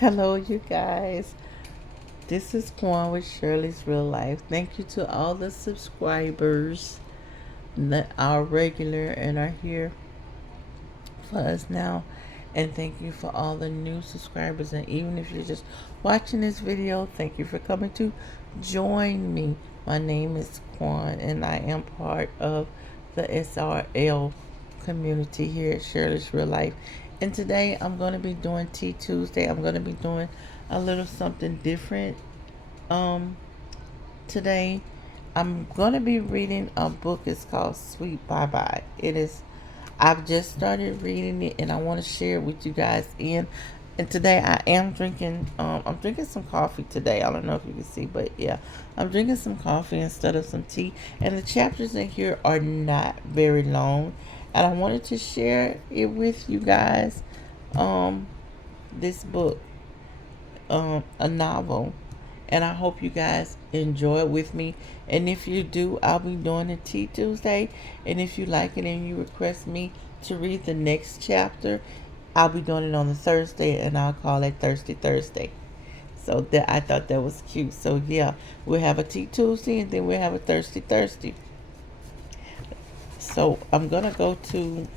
Hello, you guys. This is Quan with Shirley's Real Life. Thank you to all the subscribers that are regular and are here for us now. And thank you for all the new subscribers. And even if you're just watching this video, thank you for coming to join me. My name is Quan, and I am part of the SRL community here at Shirley's Real Life. And today I'm going to be doing Tea Tuesday. I'm going to be doing a little something different. Um, Today I'm going to be reading a book. It's called Sweet Bye Bye. I've just started reading it and I want to share it with you guys. And today I am drinking, I'm drinking some coffee today. I don't know if you can see, but yeah, I'm drinking some coffee instead of some tea. And the chapters in here are not very long. And I wanted to share it with you guys. Um, this book, a novel, and I hope you guys enjoy it with me. And if you do, I'll be doing a Tea Tuesday. And if you like it and you request me to read the next chapter, I'll be doing it on the Thursday, and I'll call it Thirsty Thursday. So that I thought that was cute. So yeah, we'll have a Tea Tuesday, and then we'll have a Thirsty Thursday. So I'm gonna go to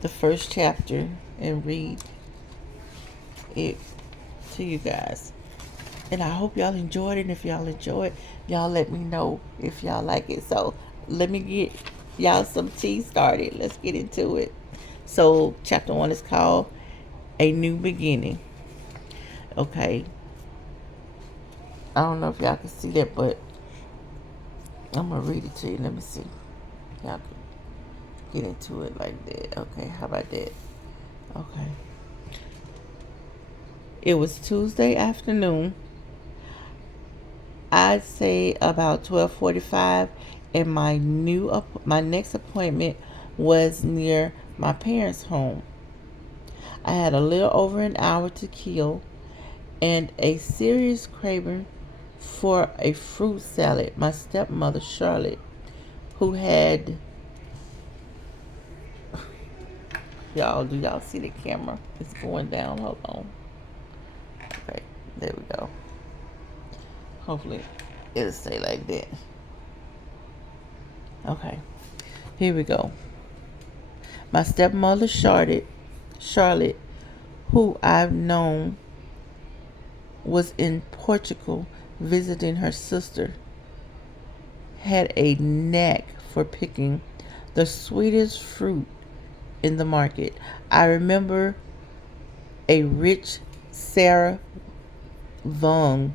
the first chapter and read it to you guys. And I hope y'all enjoyed it. And if y'all enjoyed, y'all let me know if y'all like it. So let me get y'all some tea started. Let's get into it. So chapter 1 is called A New Beginning. Okay. I don't know if y'all can see that, but I'm gonna read it to you. Let me see. Y'all can get into it like that. Okay, how about that? Okay. It was Tuesday afternoon. I'd say about 12:45, and my next appointment was near my parents' home. I had a little over an hour to kill and a serious craving for a fruit salad. My stepmother Charlotte, who had y'all, do y'all see the camera? It's going down. Hold on. Okay, there we go. Hopefully it'll stay like that. Okay, here we go. My stepmother Charlotte, who I've known, was in Portugal visiting her sister, had a knack for picking the sweetest fruit in the market. I remember a rich Sarah Vaughan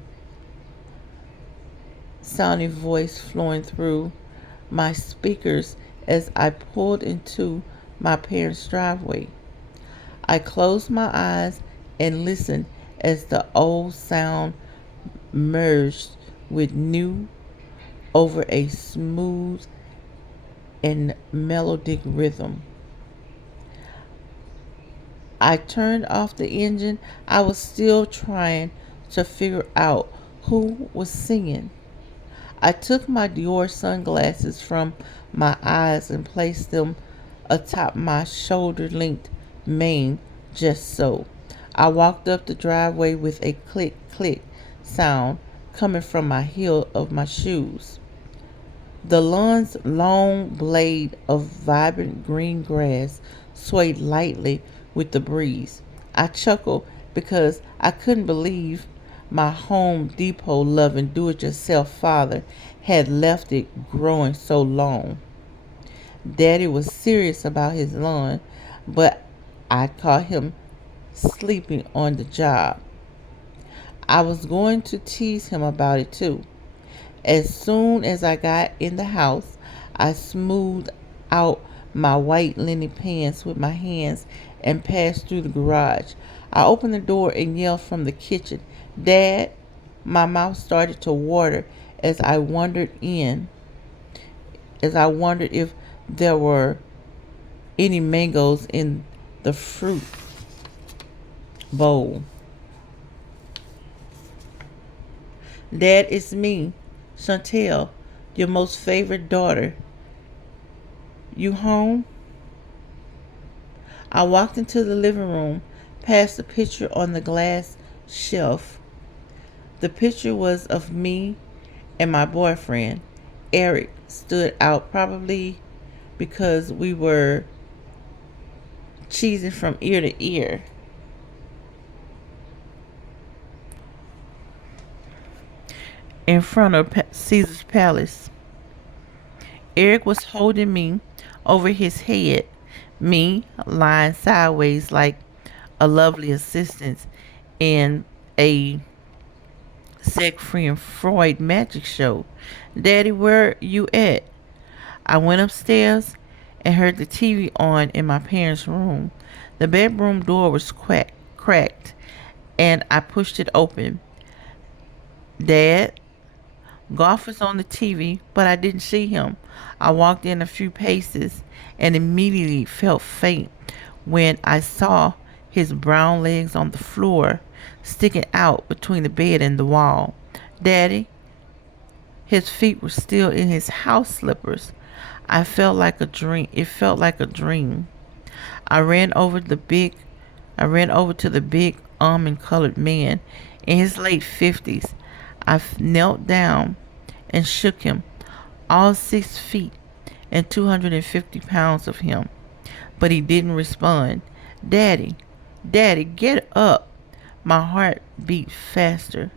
sounding voice flowing through my speakers as I pulled into my parents' driveway. I closed my eyes and listened as the old sound merged with new over a smooth and melodic rhythm. I turned off the engine. I was still trying to figure out who was singing. I took my Dior sunglasses from my eyes and placed them atop my shoulder length mane just so. I walked up the driveway with a click click sound coming from my heel of my shoes. The lawn's long blade of vibrant green grass swayed lightly with the breeze. I chuckled because I couldn't believe my Home Depot loving do it yourself father had left it growing so long. Daddy was serious about his lawn, but I caught him sleeping on the job. I was going to tease him about it too. As soon as I got in the house, I smoothed out my white linen pants with my hands and passed through the garage. I opened the door and yelled from the kitchen, "Dad!" My mouth started to water as I wondered in as I wondered if there were any mangoes in the fruit bowl. "Dad, it's me, Chantel, your most favorite daughter. You home?" I walked into the living room past the picture on the glass shelf. The picture was of me and my boyfriend. Eric stood out, probably because we were cheesing from ear to ear. In front of Caesar's palace. Eric was holding me over his head, me lying sideways like a lovely assistant in a Siegfried Freud magic show. Daddy, where you at? I went upstairs and heard the TV on in my parents' room. The bedroom door was cracked, and I pushed it open. Dad, Golf was on the TV, but I didn't see him. I walked in a few paces and immediately felt faint when I saw his brown legs on the floor, sticking out between the bed and the wall. Daddy, his feet were still in his house slippers. I felt like a dream. It felt like a dream. I ran over the big I ran over to the big almond colored man in his late 50s. I knelt down and shook him, all 6 feet and 250 pounds of him. But he didn't respond. Daddy, Daddy, get up. My heart beat faster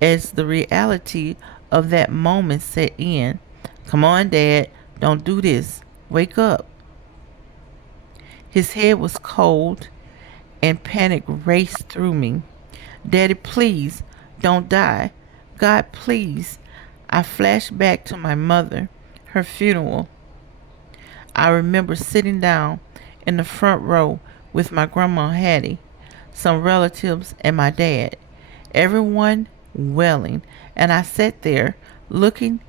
as the reality of that moment set in. Come on, Dad, don't do this. Wake up. His head was cold and panic raced through me. Daddy, please, don't die. God, please. I flashed back to my mother, her funeral. I remember sitting down in the front row with my grandma Hattie, some relatives, and my dad, everyone wailing, and I sat there looking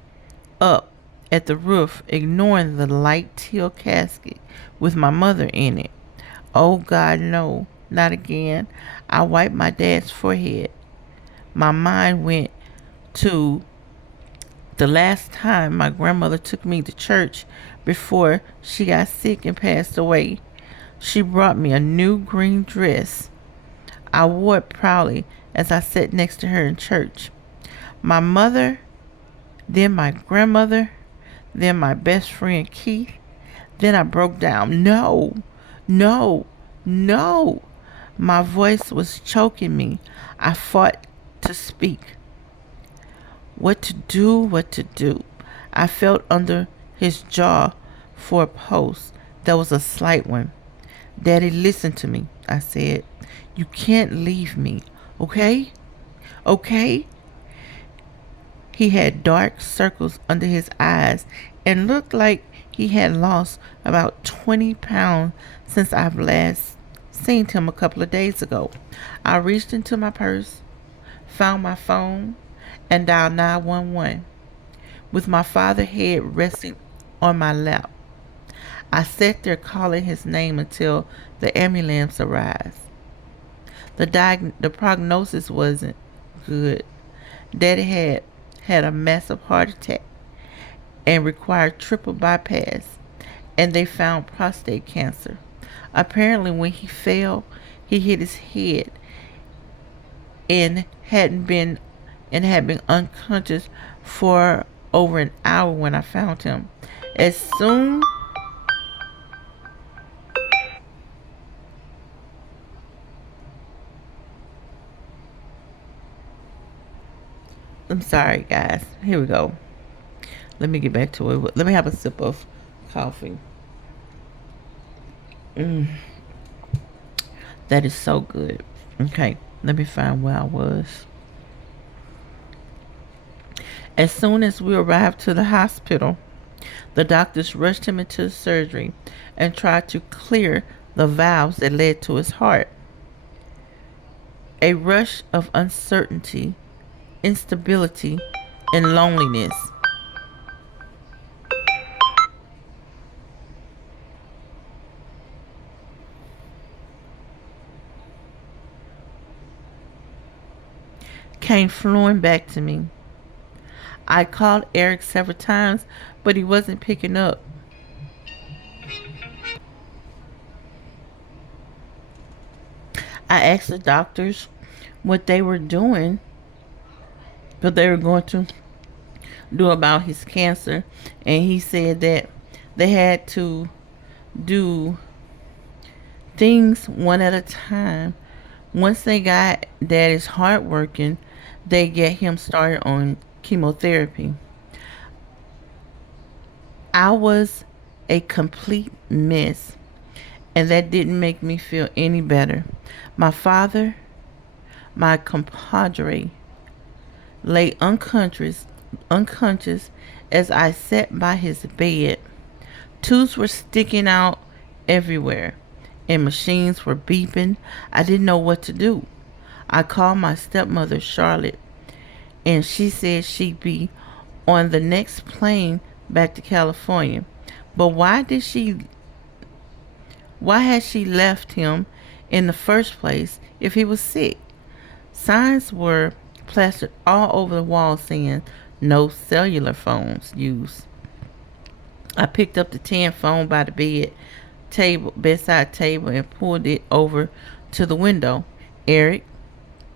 up at the roof, ignoring the light teal casket with my mother in it. Oh God, no, not again. I wiped my dad's forehead. My mind went to the last time my grandmother took me to church before she got sick and passed away. She brought me a new green dress. I wore it proudly as I sat next to her in church. My mother, then my grandmother, then my best friend Keith. Then I broke down. No, no, no. My voice was choking me. I fought to speak. What to do, what to do. I felt under his jaw for a pulse. There was a slight one. Daddy, listen to me, I said. You can't leave me, okay? Okay? He had dark circles under his eyes and looked like he had lost about 20 pounds since I've last seen him a couple of days ago. I reached into my purse, found my phone, and dialed 911 with my father's head resting on my lap. I sat there calling his name until the ambulance arrived. The prognosis wasn't good. Daddy had a massive heart attack and required triple bypass, and they found prostate cancer. Apparently, when he fell, he hit his head and had been unconscious for over an hour when I found him. As soon I'm sorry, guys. Here we go. Let me get back to it. Let me have a sip of coffee. That is so good. Okay, let me find where I was. As soon as we arrived to the hospital, the doctors rushed him into surgery and tried to clear the valves that led to his heart. A rush of uncertainty, instability, and loneliness. Came flowing back to me. I called Eric several times, but he wasn't picking up. I asked the doctors what they were doing, what they were going to do about his cancer, and he said that they had to do things one at a time. Once they got daddy's heart working, they get him started on chemotherapy. I was a complete mess, and that didn't make me feel any better. My father, my compadre, lay unconscious as I sat by his bed. Tubes were sticking out everywhere, and machines were beeping. I didn't know what to do. I called my stepmother, Charlotte, and she said she'd be on the next plane back to California. But why had she left him in the first place if he was sick? Signs were plastered all over the wall saying no cellular phones used. I picked up the tin phone by the bedside table, and pulled it over to the window. Eric,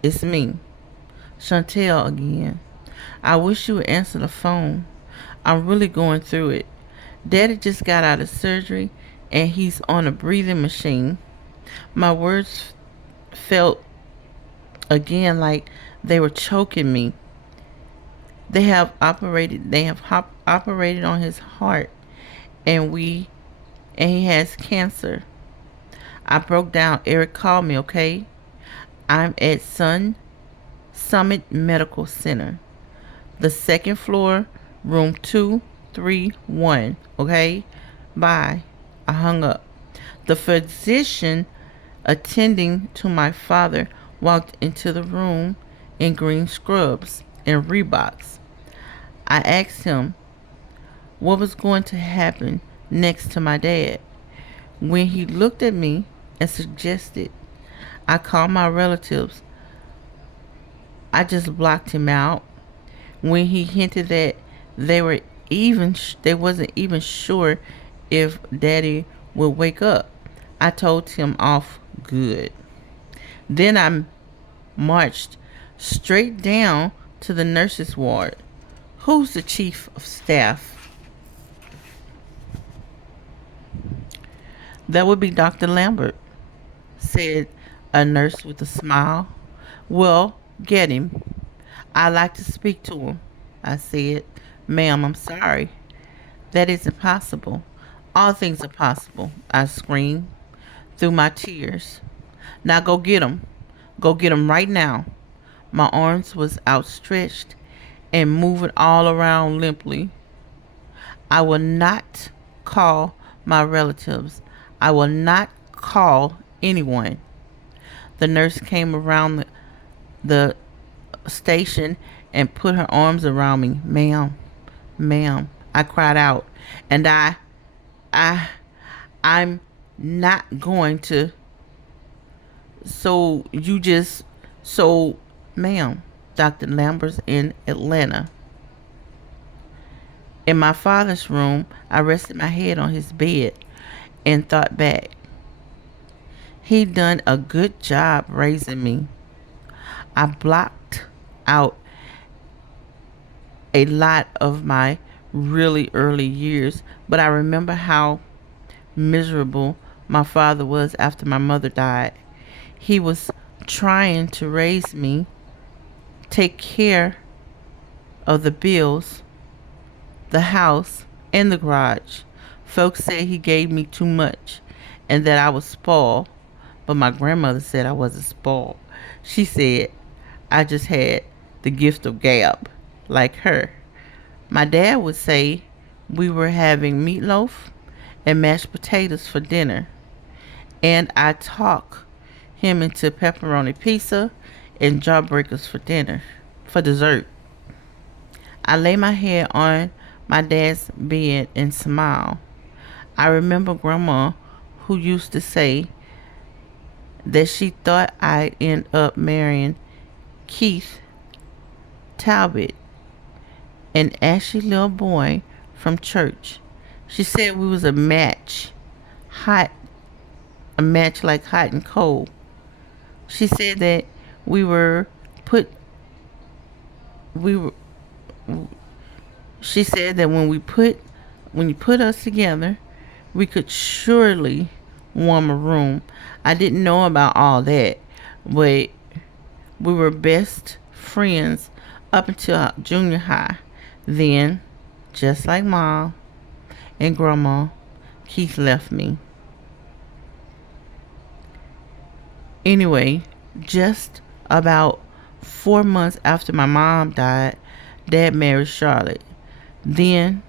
it's me. Chantel again. I wish you would answer the phone. I'm really going through it. Daddy just got out of surgery and he's on a breathing machine. My words felt again like they were choking me. They have operated on his heart, and he has cancer. I broke down. Eric called me, okay? I'm at Sun Summit Medical Center, the second floor, room 231, okay? Bye. I hung up. The physician attending to my father walked into the room in green scrubs and Reeboks. I asked him what was going to happen next to my dad. When he looked at me and suggested I call my relatives, I just blocked him out. When he hinted that they wasn't even sure if daddy would wake up, I told him off good. Then I marched straight down to the nurse's ward. Who's the chief of staff? That would be Dr. Lambert, said a nurse with a smile. Well, get him. I'd like to speak to him, I said. Ma'am, I'm sorry. That isn't possible. All things are possible, I screamed through my tears. Now go get him. Go get him right now. My arms was outstretched and moving all around limply. I will not call my relatives. I will not call anyone. The nurse came around the station and put her arms around me. Ma'am, I cried out. And I'm not going to. So, ma'am, Dr. Lambert's in Atlanta. In my father's room, I rested my head on his bed and thought back. He'd done a good job raising me. I blocked out a lot of my really early years, but I remember how miserable my father was after my mother died. He was trying to raise me, take care of the bills, the house, and the garage. Folks said he gave me too much and that I was spoiled, but my grandmother said I wasn't spoiled. She said I just had the gift of gab, like her. My dad would say we were having meatloaf and mashed potatoes for dinner, and I talk him into pepperoni pizza and jawbreakers for dessert. I lay my head on my dad's bed and smile. I remember Grandma, who used to say that she thought I'd end up marrying Keith Talbot, an ashy little boy from church. She said we was hot, a match like hot and cold. She said that we were put we were she said that when you put us together, we could surely warm a room. I didn't know about all that, but we were best friends up until junior high. Then, just like mom and grandma, Keith left me. Anyway, just about 4 months after my mom died, dad married Charlotte. Then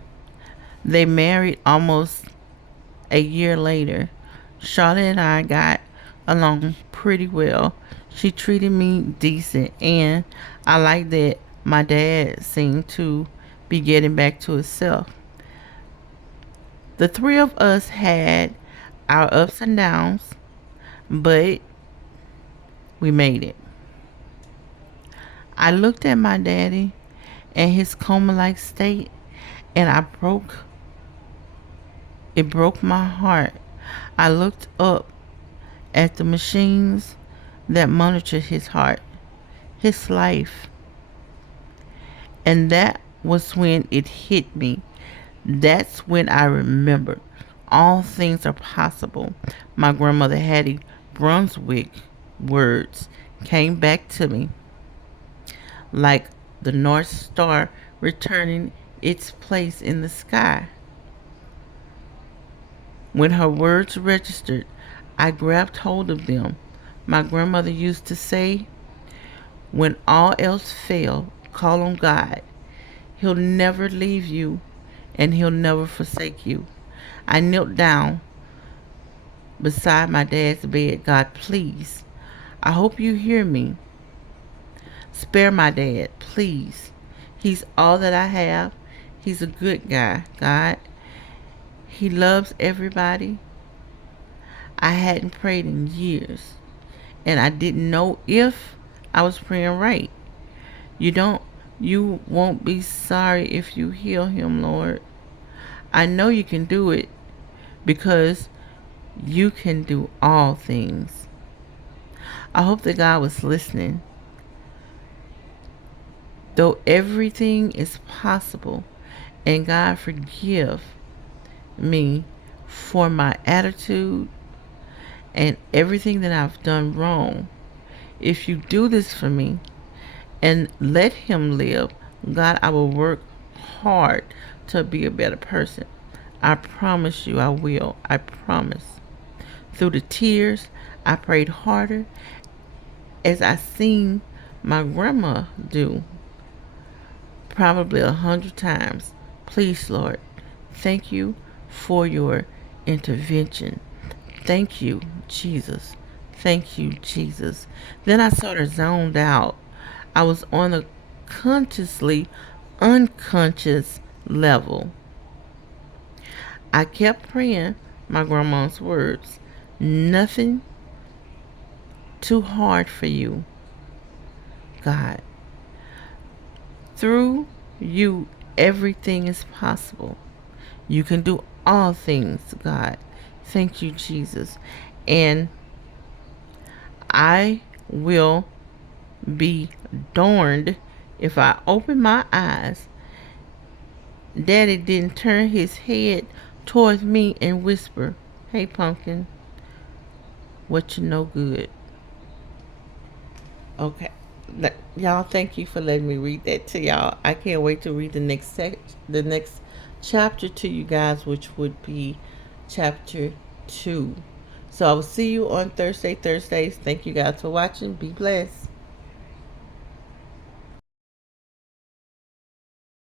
they married almost a year later. Charlotte and I got along pretty well. She treated me decent, and I like that my dad seemed to be getting back to himself. The three of us had our ups and downs, but we made it. I looked at my daddy and his coma like state, and it broke my heart. I looked up at the machines that monitored his heart, his life, and that was when it hit me. That's when I remembered all things are possible. My grandmother Hattie Brunswick words came back to me like the North Star returning its place in the sky. When her words registered, I grabbed hold of them. My grandmother used to say, when all else fail, call on God. He'll never leave you and he'll never forsake you. I knelt down beside my dad's bed. God, please, I hope you hear me. Spare my dad, please. He's all that I have. He's a good guy, God. He loves everybody. I hadn't prayed in years, and I didn't know if I was praying right. You don't you won't be sorry if you heal him, Lord. I know you can do it because you can do all things. I hope that God was listening. Though everything is possible, and God forgive me for my attitude and everything that I've done wrong. If you do this for me and let him live, God, I will work hard to be a better person. I promise you I will. I promise. Through the tears, I prayed harder as I seen my grandma do, probably 100 times. Please, Lord, thank you for your intervention. Thank you, Jesus. Thank you, Jesus. Then I sort of zoned out. I was on a consciously unconscious level. I kept praying my grandma's words. Nothing too hard for you, God. Through you, everything is possible. You can do all things, God. Thank you, Jesus. And I will be darned if I open my eyes. Daddy didn't turn his head towards me and whisper, hey, pumpkin, what you know good. Okay. Y'all, thank you for letting me read that to y'all. I can't wait to read the next chapter to you guys, which would be chapter 2. So I will see you on Thursdays. Thank you guys for watching. Be blessed.